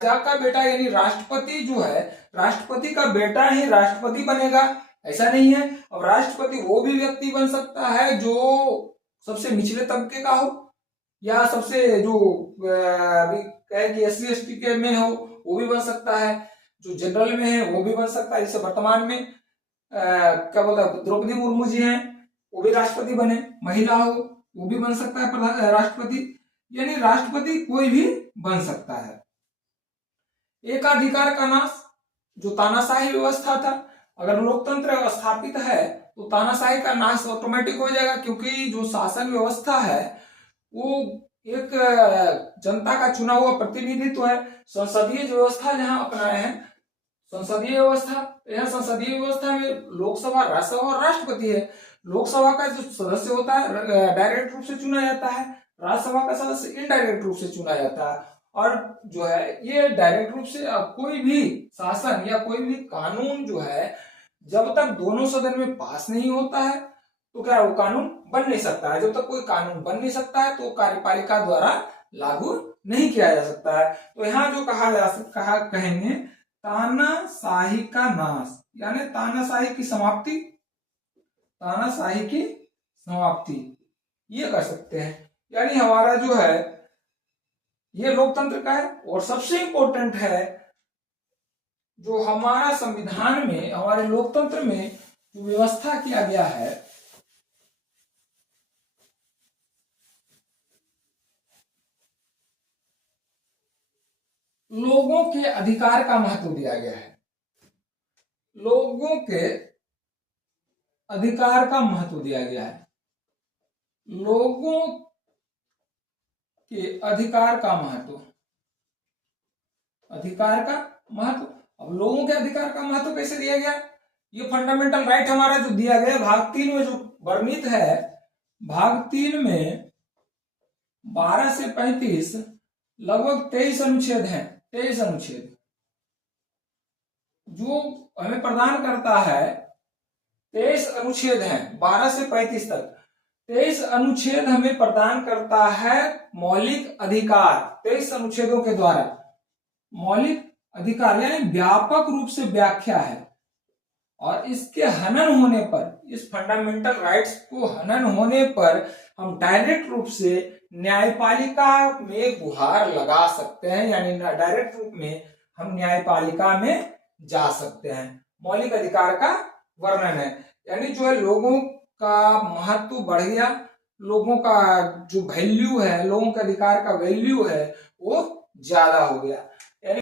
राजा का बेटा यानी राष्ट्रपति जो है, राष्ट्रपति का बेटा ही राष्ट्रपति बनेगा ऐसा नहीं है। अब राष्ट्रपति वो भी व्यक्ति बन सकता है जो सबसे निचले तबके का हो, या सबसे जो अभी कहे कि एससी एसटी के में हो वो भी बन सकता है, जो जनरल में है वो भी बन सकता है। जैसे वर्तमान में क्या बोलता है द्रौपदी मुर्मू जी हैं, वो भी राष्ट्रपति बने, महिला हो वो भी बन सकता है प्रधान राष्ट्रपति, यानी राष्ट्रपति कोई भी बन सकता है। एकाधिकार का नाश, जो तानाशाही व्यवस्था था, अगर लोकतंत्र स्थापित है तो तानाशाही का नाश ऑटोमेटिक हो जाएगा, क्योंकि जो शासन व्यवस्था है वो एक जनता का चुना हुआ प्रतिनिधित्व है। संसदीय व्यवस्था जहां अपनाए हैं, संसदीय व्यवस्था, यह संसदीय व्यवस्था में लोकसभा, राज्यसभा और राष्ट्रपति है। लोकसभा का जो सदस्य होता है डायरेक्ट रूप से चुना जाता है, राज्यसभा का सदस्य इनडायरेक्ट रूप से चुना जाता है। और जो है ये डायरेक्ट रूप से कोई भी शासन या कोई भी कानून जो है जब तक दोनों सदन में पास नहीं होता है तो क्या वो कानून बन नहीं सकता है। जब तक कोई कानून बन नहीं सकता है तो कार्यपालिका द्वारा लागू नहीं किया जा सकता है। तो यहाँ जो कहा कहेंगे तानाशाही का नाश, यानी तानाशाही की समाप्ति, तानाशाही की समाप्ति ये कर सकते हैं। यानी हमारा जो है ये लोकतंत्र का है। और सबसे इंपॉर्टेंट है जो हमारा संविधान में, हमारे लोकतंत्र में जो व्यवस्था किया गया है, लोगों के अधिकार का महत्व दिया गया है। लोगों के अधिकार का महत्व दिया गया है। लोगों के अधिकार का महत्व, अधिकार का महत्व। अब लोगों के अधिकार का महत्व कैसे दिया गया? ये फंडामेंटल राइट हमारा जो दिया गया भाग 3 में जो वर्णित है, भाग 3 में 12 से 35 लगभग 23 अनुच्छेद हैं। 23 अनुच्छेद जो हमें प्रदान करता है, 23 अनुच्छेद हैं 12 से 35 तक। 23 अनुच्छेद हमें प्रदान करता है मौलिक अधिकार। 23 अनुच्छेदों के द्वारा मौलिक अधिकार यानी व्यापक रूप से व्याख्या है। और इसके हनन होने पर, इस फंडामेंटल राइट्स को हनन होने पर हम डायरेक्ट रूप से न्यायपालिका में गुहार लगा सकते हैं, यानी डायरेक्ट रूप में हम न्यायपालिका में जा सकते हैं। मौलिक अधिकार का वर्णन है, यानी जो है लोगों का महत्व बढ़ गया, लोगों का जो वैल्यू है, लोगों के अधिकार का वैल्यू है वो ज्यादा हो गया।